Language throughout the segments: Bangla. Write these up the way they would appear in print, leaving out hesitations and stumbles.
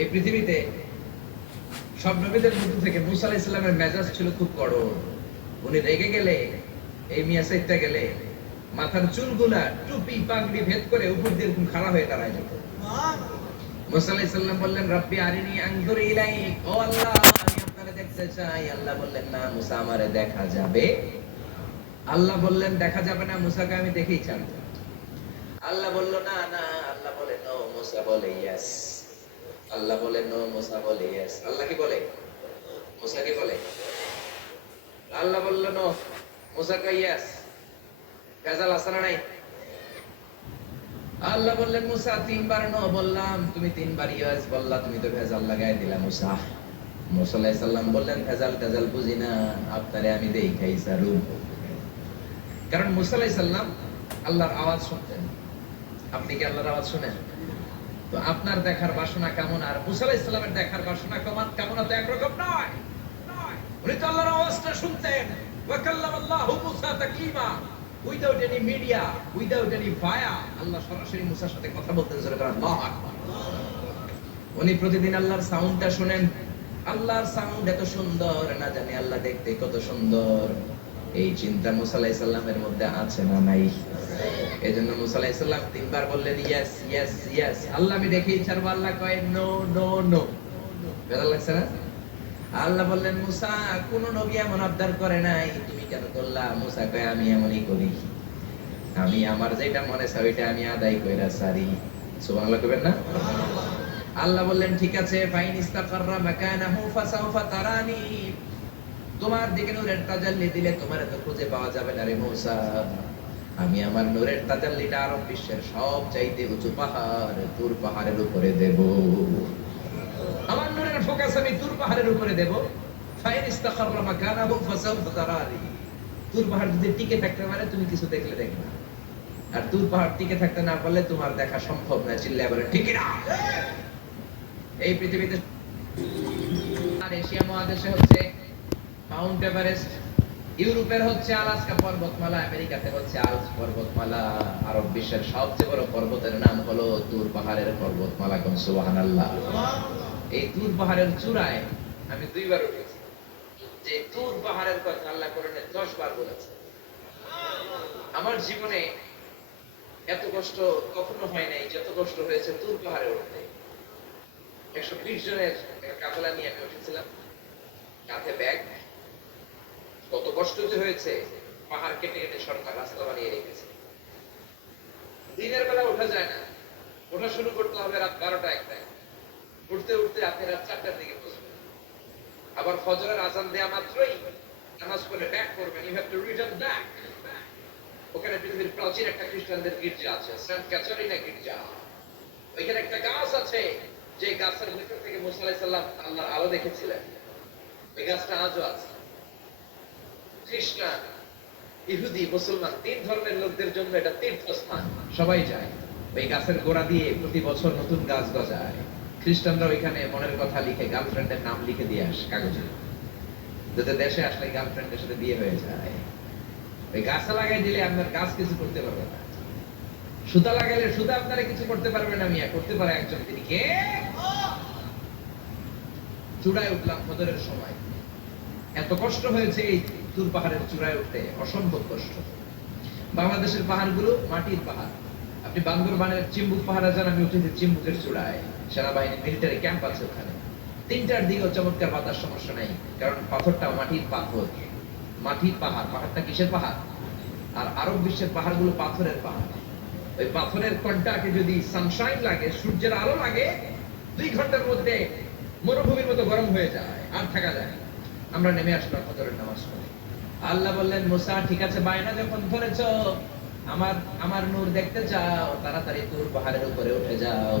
এই পৃথিবীতে সব নবীদের মধ্য থেকে মুসা আলাইহিস সালামের মেজাজ ছিল খুব কড়া। উনি রেগে গেলে, এই মিয়া সাইদটা গেলে মাথার চুলগুলা টুপি পাগড়ি ভেদ করে উপর দিয়ে এরকম খাড়া হয়ে দাঁড়ায় যেত। মুসা আলাইহিস সালাম বললেন, রব্বি আরিনি আনজুর ইলাইক, ও আল্লাহ আমি আপনাকে দেখতে চাই। আল্লাহ বললেন, না মুসা আমারে দেখা যাবে। আল্লাহ বললেন, দেখা যাবে না, মুসাকে আমি দেখেই ছাড়ব। আল্লাহ বলল, না না। আল্লাহ বলে নো, মুসা বলে ইয়েস। আল্লাহ বলে নো, মুসা বলে ইয়েস। আল্লাহ কি বলে? মুসা কি বলে? আল্লাহ বলল নো, মুসা কা ইয়েস। ভেজাল আছে না নাই? আল্লাহ বললেন, মুসা তিনবার নো বললাম, তুমি তিনবার ইয়েস বললা, তুমি তো ভেজাল লাগাই দিলা মুসা। মুসা আলাইহিস সালাম বললেন, ভেজাল টেজাল বুঝি না, আপনারে আমি দেখাই সারু। কারণ মুসা আলাইহিস সালাম আল্লাহর আওয়াজ শুনতেন। আপনি কি আল্লাহর আওয়াজ শুনেন? তো আপনার দেখার বাসনা কেমন আর মুসা আলাইহিস সালামের দেখার বাসনা কেমন তো একরকম নয়। উনি তো আল্লাহর আওয়াজটা শুনতেন। ওয়া কাল্লামাল্লাহু মুসা তাকলিমা, without any media, without any via, Allah সরাসরি মুসার সাথে কথা বলতেন। সুবহানাল্লাহ, আল্লাহু আকবার। উনি প্রতিদিন আল্লাহর সাউন্ডটা শুনেন। আল্লাহর সাউন্ড এত সুন্দর, না জানি আল্লাহ দেখতে কত সুন্দর। এই চিন্তা মুসা আলাইহিস সালামের মধ্যে আছে না নাই? এজন্য মুসা আলাইহিস সালাম তিনবার বললেন ইয়েস ইয়েস ইয়েস। আল্লাহ আমি দেখেই ছাড়বো। আল্লাহ কয় নো নো নো। বেজার লাগছে না? আল্লাহ বললেন, মুসা কোন নবী এমন আবদার করে নাই, তুমি কেন করলা? মুসা কয়, আমি এমনই করি। আমি আমার যেটা মনে চাই ওইটা আমি আদায় কইরা সারি। সুবহানাল্লাহ কইবেন না? আল্লাহ বললেন, ঠিক আছে, ফাইন ইস্তাকাররা মাকানাহু ফাসাউফা তারানি। তোমার দিকে নূরের তাজাল্লি দিলে তোমারে তো খুঁজে পাওয়া যাবে না রে মুসা। আমি আমার নূরের তাজাল্লিটা আরব বিশ্বের সব চাইতে উঁচু পাহাড় তুর পাহাড়ের উপরে দেব। আমার নূরের ফোকাস আমি তুর পাহাড়ের উপরে দেব। ফাইন ইস্তাকাররা মাকানাহু ফাসাউফা তারানি। তুর পাহাড় যদি টিকে থাকতে পারে তুমি কিছু দেখলে দেখবে না, আর তুর পাহাড় টিকে থাকতে না পারলে তোমার দেখা সম্ভব না। চিল্লায় বলে ঠিক না? এই পৃথিবীতে আর এশিয়া মহাদেশে হচ্ছে মাউন্ট এভারেস্ট, ইউরোপের হচ্ছে আলাস্কা পর্বতমালা, আমেরিকাতে হচ্ছে আল্পস পর্বতমালা, আরব বিশ্বের সবচেয়ে বড় পর্বতের নাম হলো তুর পাহাড়ের পর্বতমালা। কোন সুবহানাল্লাহ। এই তুর পাহাড়ের চূড়ায় আমি 2 বার উঠেছি। যে তুর পাহাড়ের কথা আল্লাহ কোরআনে 10 বার বলেছে। আমার জীবনে এত কষ্ট কখনো হয় নাই যত কষ্ট হয়েছে তুর পাহাড়ে উঠতে। 120 জনের কাফেলা নিয়ে আমি উঠেছিলাম, কাঁধে ব্যাগ। কত কষ্ট যে হয়েছে, পাহাড় কেটে কেটে সরকার রাস্তা বানিয়ে রেখেছে। দিনের বেলা ওঠা যায় না, ওঠা শুরু করতে হবে রাত 12টা 1টায়। উঠতে উঠতে আপনি রাত 4টার দিকে পৌঁছবেন। আবার ফজরের আজান দেয়া মাত্রই নামাজ পড়ে ব্যাক করবেন। You have to return back. ওখানে পৃথিবীর প্রাচীন একটা খ্রিস্টানদের গির্জা আছে, সেন্ট ক্যাথরিনা গির্জা। ওইখানে একটা গাছ আছে, যে গাছের ভিতর থেকে মুসা আলাইহিস সালাম আল্লাহর আলো দেখেছিলেন। ওই গাছটা আজও আছে। খ্রিস্টান, ইহুদি, মুসলমান 3 ধর্মের লোকদের জন্য এটা তীর্থস্থান। সবাই যায় ওই গাছের গোড়া দিয়ে, প্রতি বছর নতুন গাছ গজায়। খ্রিস্টানরা ওইখানে মনের কথা লিখে, গার্লফ্রেন্ডের নাম লিখে দিয়ে আসে কাগজে, যাতে দেশে আসলে গার্লফ্রেন্ডের সাথে বিয়ে হয়ে যায়। ওই গাছে লাগাই দিলে আপনার গাছ কিছু করতে পারবে না। সুতা লাগাইলে সুতা আপনারা কিছু করতে পারবে না। মিয়া করতে পারে একজন, তিনি কে? চূড়ায় উঠলাম ফজরের সময়। এত কষ্ট হয়েছে এই তুর পাহাড়ের চূড়ায় উঠতে, অসম্ভব কষ্ট। বাংলাদেশের পাহাড়গুলো মাটির পাহাড়। আপনি বান্দরবানের চিম্বুক পাহাড়ে যান, আমি উঠেছি চিম্বুকের চূড়ায়। সেনাবাহিনী মিলিটারি ক্যাম্প আছে ওখানে। 3টার দিকেও চমৎকার বাতাস, সমস্যা নাই, কারণ পাথরটা মাটির পাথর। মাটির পাহাড়। পাহাড়টা কিসের পাহাড়? আর আরব বিশ্বের পাহাড়গুলো পাথরের পাহাড়। ওই পাথরের কন্টাকে যদি সানশাইন লাগে, সূর্যের আলো লাগে, 2 ঘন্টার মধ্যে মরুভূমির মতো গরম হয়ে যায়, আর থাকা যায়। আমরা নেমে আসলাম ফজরের নামাজ পড়ে। আল্লাহ বললেন, মুসা ঠিক আছে, বায়না যখন ধরেছো, আমার নূর দেখতে চাও, তাড়াতাড়ি তুর পাহাড়ের উপরে উঠে যাও।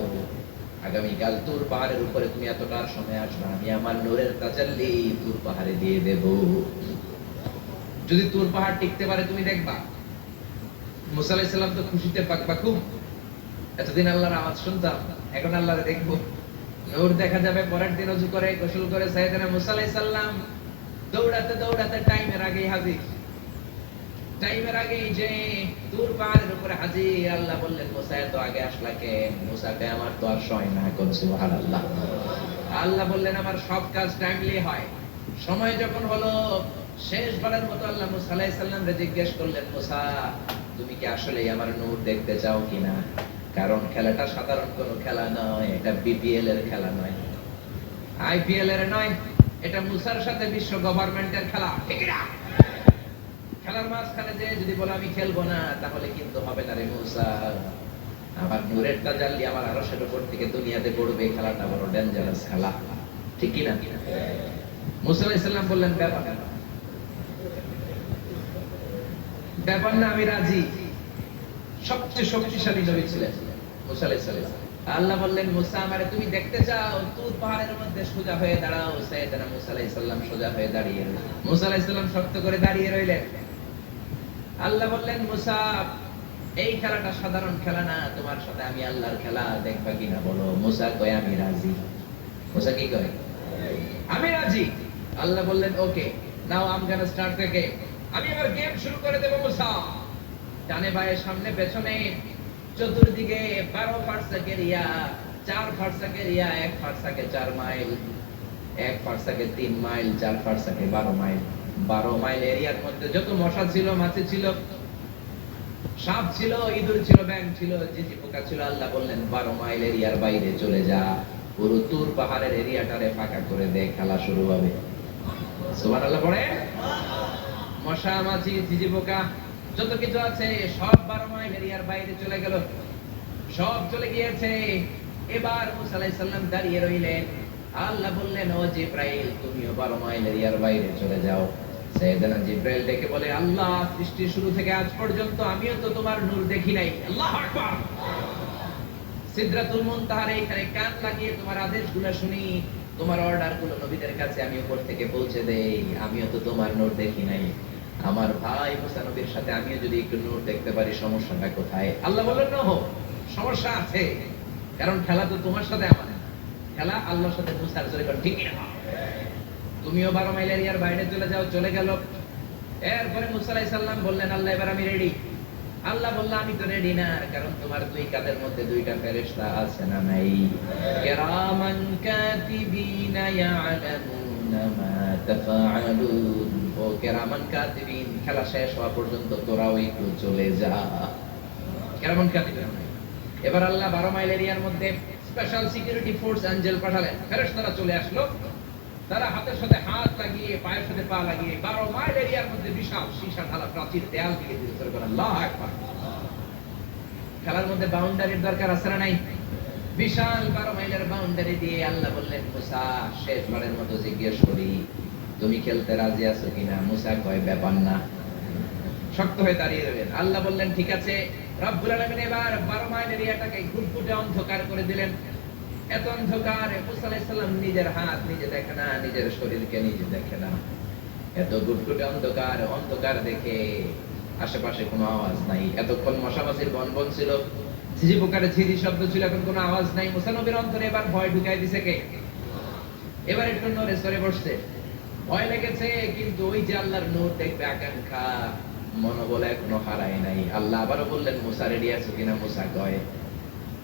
আগামীকাল তুর পাহাড়ের উপরে তুমি এতটার সময় আসবে, আমি আমার নূরের তাজাল্লি তুর পাহাড়ে দিয়ে দেব। যদি তুর পাহাড় টিকতে পারে তুমি দেখবা। মুসা আলাইহিস সালাম তো খুশিতে পাকপাকুম। এতদিন আল্লাহর আওয়াজ শুনতাম, এখন আল্লাহরে দেখবো, নূর দেখা যাবে। পরের দিন ওযু করে গোসল করে সাইয়েদনা মুসা আলাইহিস সালাম দৌড়াতে দৌড়াতে টাইমের আগেই হাজির। টাইমের আগে যে তুর পাহাড়ের উপরে হাজির। আল্লাহ বললেন মুসা এত আগে আসলা কেন? মুসা কে আমার তো আর সময় না, কোন সুবহানাল্লাহ। আল্লাহ বললেন আমার সব কাজ টাইমলি হয়। সময় যখন হলো শেষবারের মতো আল্লাহ মুসা আলাইহিস সালাম রে জিজ্ঞেস করলেন, মুসা তুমি কি আসলেই আমার নূর দেখতে চাও কিনা? কারণ খেলাটা সাধারণ কোনো খেলা নয়, এটা বিপিএল এর খেলা নয়, আইপিএল এর নয়, এটা মুসার সাথে বিশ্ব গভর্নমেন্টের খেলা, ঠিক না? খেলার মাঝখানে যে যদি বলো আমি খেলবো না, তাহলে কিন্তু হবে না রে মুসা। আমার নূরের তাজাল্লি আমার আরশের উপর থেকে দুনিয়াতে পড়বে, খেলাটা বড় ডেঞ্জারাস খেলা, ঠিক কি না? মুসা আলাইহিস সালাম বললেন ব্যাপার না, ব্যাপার না, আমি রাজি। সবচেয়ে শক্তিশালী নবী ছিলেন মুসা আলাইহিস সালাম। আল্লাহ বললেন মুসা আমারে তুমি দেখতে চাও? তুর পাহাড়ের মধ্যে সোজা হয়ে দাঁড়াও। সাইয়েদনা মুসা আলাইহিস সালাম সোজা হয়ে দাঁড়িয়ে রইলেন। মুসা আলাইহিস সালাম শক্ত করে দাঁড়িয়ে রইলেন। আল্লাহ বললেন মুসা এই খেলাটা সাধারণ খেলা না, তোমার সাথে আমি আল্লাহর খেলা, দেখবা কিনা বলো? মুসা কয় আমি রাজি। মুসা কি কয়? আমি রাজি। আল্লাহ বললেন okay, now I am gonna start the game. আমি এবার গেম শুরু করে দেব মুসা। ডানে বায়ে সামনে পেছনে চতুর্দিকে 12 ফারসাক এরিয়া, 4 ফারসাক এরিয়া, 1 ফারসাকে 4 মাইল, 1 ফারসাকে 3 মাইল, 4 ফারসাকে 12 মাইল। 12 মাইল এরিয়ার মধ্যে যত মশা ছিল, মাছি ছিল, সাপ ছিল, ইঁদুর ছিল, ব্যাঙ ছিল, ঝিঁঝি পোকা ছিল, আল্লাহ বললেন 12 মাইল এরিয়ার বাইরে চলে যা, পুরো তুর পাহাড়ের এরিয়াটারে ফাঁকা করে দে, খেলা শুরু হবে। সুবহানাল্লাহ পড়ে। মশা মাছি ঝিঁঝি পোকা যত কিছু আছে সব 12 মাইল এরিয়ার বাইরে চলে গেল, সব চলে গিয়েছে। এবার মুসা আলাইহিস সালাম দাঁড়িয়ে রইলেন। আল্লাহ বললেন ও জিব্রাইল তুমিও 12 মাইল এরিয়ার বাইরে চলে যাও। সাইয়েদনা জিব্রাইল ডেকে বলে আল্লাহ সৃষ্টি শুরু থেকে আজ পর্যন্ত আমিও তো তোমার নূর দেখি নাই। আল্লাহু আকবার। সিদরাতুল মুনতাহার এখানে কান লাগিয়ে তোমার আদেশগুলো শুনি, তোমার অর্ডারগুলো নবীদের কাছে আমি উপর থেকে পৌঁছে দেই, আমিও তো তোমার নূর দেখি নাই। আমার ভাই মুসা নবীর সাথে আমিও যদি একটু নূর দেখতে পারি, সমস্যাটা কোথায়? আল্লাহ বললেন না, সমস্যা আছে, কারণ খেলা তো তোমার সাথে আমার না, খেলা আল্লাহর সাথে। মুসার জোরে কর ঠিক না? তুমিও 12 মাইল এরিয়ার বাইরে চলে যাও। চলে গেল। এরপরে মুসা আলাইহিস সালাম বললেন আল্লাহ এবার আমি রেডি। আল্লাহ বলল আমি তো রেডি না, কারণ তোমার দুই কাঁধের মধ্যে দুইটা ফেরেশতা আছে না নাই? কিরামান কাতিবিনা ইয়ালামুনা মা তাফআলুন। ও কিরামান কাতিবিন, খেলা শেষ হওয়া পর্যন্ত তোরাও একটু চলে যা। কিরামান কাতিবিন। এবার আল্লাহ 12 মাইল এরিয়ার মধ্যে স্পেশাল সিকিউরিটি ফোর্স এঞ্জেল পাঠালেন। ফেরেশতারা চলে আসলো। তারা হাতের সাথে হাত লাগিয়ে, পায়ের সাথে পা লাগিয়ে 12 মাইল এরিয়ার মধ্যে বিশাল সীসা ঢালা প্রাচীর দেয়াল দিয়ে দিয়েছে। আল্লাহু আকবার। খেলার মধ্যে বাউন্ডারির দরকার আছে না নাই? বিশাল 12 মাইলের বাউন্ডারি দিয়ে আল্লাহ বললেন মুসা শেষবারের মতো জিজ্ঞেস করি তুমি খেলতে রাজি আছো কিনা? মুসা কয় ব্যাপার না, শক্ত হয়ে দাঁড়িয়ে রইলেন। আল্লাহ বললেন ঠিক আছে। রব্বুল আলামিন এবার 12 মাইল এরিয়াটাকে ঘুটঘুটে অন্ধকার করে দিলেন। এত অন্ধকার, মুসা আলাইহিস সালাম নিজের হাত নিজে দেখে না, নিজের শরীরকে নিজে দেখে না। এত ঘুটঘুটে অন্ধকার, অন্ধকার দেখে আশেপাশে কোনো আওয়াজ নাই। এতক্ষণ মশামাছির বনবন ছিল, ঝিঝি পোকার ঝিঝি শব্দ ছিল, এখন কোনো আওয়াজ নাই। মুসা নবীর অন্তরে এবার ভয় ঢুকাই দিছে কে? এবার একটু নড়ে সরে বসছে। ভয় লেগেছে, কিন্তু ওই যে আল্লাহর নূর দেখবে আকাঙ্ক্ষা, মনোবল এখনো হারায় নাই। আল্লাহ আবারও বললেন মুসা রেডি আছো কিনা? মুসা কয়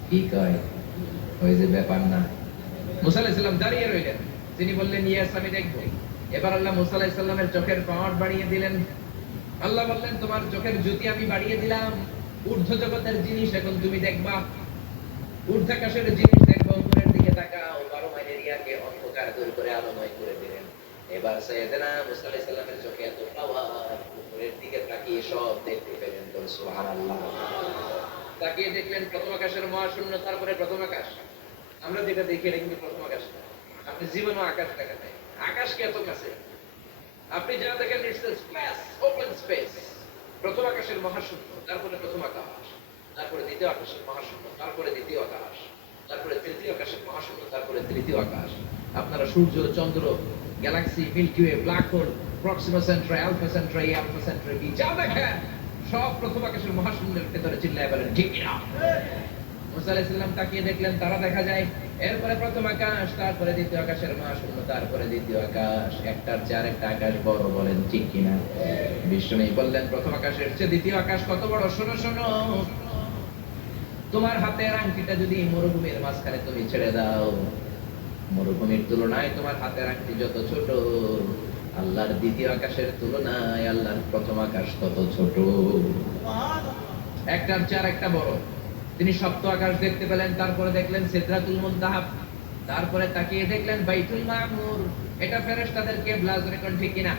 কি কয়? ওই যে ব্যাপার না। মুসা আলাইহিস সালাম দাঁড়িয়ে রইলেন। তিনি বললেন ইয়েস আমি দেখব। এবার আল্লাহ মুসা আলাইহিস সালামের চোখের পাওয়ার বাড়িয়ে দিলেন। আল্লাহ বললেন তোমার চোখের জ্যোতি আমি বাড়িয়ে দিলাম, ঊর্ধ্ব জগতের জিনিস এখন তুমি দেখবা, ঊর্ধ্বাকাশের জিনিস দেখবা। উপরের দিকে তাকাও। 12 মাইল এরিয়াকে অন্ধকার দূর করে আলোময় করে দিলেন। এবার সাইয়েদনা মুসা আলাইহিস সালামের চোখে এত পাওয়ার, উপরের দিকে তাকিয়ে সব দেখতে পেলেন। সুবহানাল্লাহ। তাকিয়ে দেখলেন প্রথম আকাশের মহাশূন্য, তারপরে প্রথম আকাশ। আমরা যেটা দেখি এটা কিন্তু প্রথম আকাশ না। আপনি জীবনও আকাশ দেখেন নাই, আকাশকে এত কাছে আপনি যা দেখেন it's a space, open space. প্রথম আকাশের মহাশূন্য, তারপরে প্রথম আকাশ, তারপরে দ্বিতীয় আকাশের মহাশূন্য, তারপরে দ্বিতীয় আকাশ, তারপরে তৃতীয় আকাশের মহাশূন্য, তারপরে তৃতীয় আকাশ। আপনারা সূর্য, চন্দ্র, galaxy, Milky Way, black hole, Proxima Centauri, Alpha Centauri, Alpha Centauri B, যা দেখেন সব প্রথম আকাশের মহাশূন্যের ভেতরে। চিল্লায় বলেন ঠিক না? মুসা আলাইহিস সালাম তাকিয়ে দেখলেন তারা দেখা যায়। এরপরে প্রথম আকাশ, তারপরে দ্বিতীয় আকাশের মহাশূন্য, তারপরে দ্বিতীয় আকাশ, একটার চেয়ে আরেকটা আকাশ বড়, বলেন ঠিক কিনা? বিষ্ণু বললেন প্রথম আকাশের চেয়ে দ্বিতীয় আকাশ কত বড়? শোনো শোনো, তোমার হাতের আংটিটা যদি মরুভূমির মাঝখানে তুমি ছেড়ে দাও, মরুভূমির তুলনায় তোমার হাতের আংটি যত ছোট, আল্লাহর দ্বিতীয় আকাশের তুলনায় আল্লাহর প্রথম আকাশ তত ছোট। একটার চেয়ে আরেকটা বড়। তিনি সপ্ত আকাশ দেখতে পেলেন, তারপরে দেখলেন সিদরাতুল মুনতাহা, তারপরে তাকিয়ে দেখলেন বাইতুল মামুর। এটা ফেরেশতাদের কিবলা, জোরে কোন ঠিক কিনা?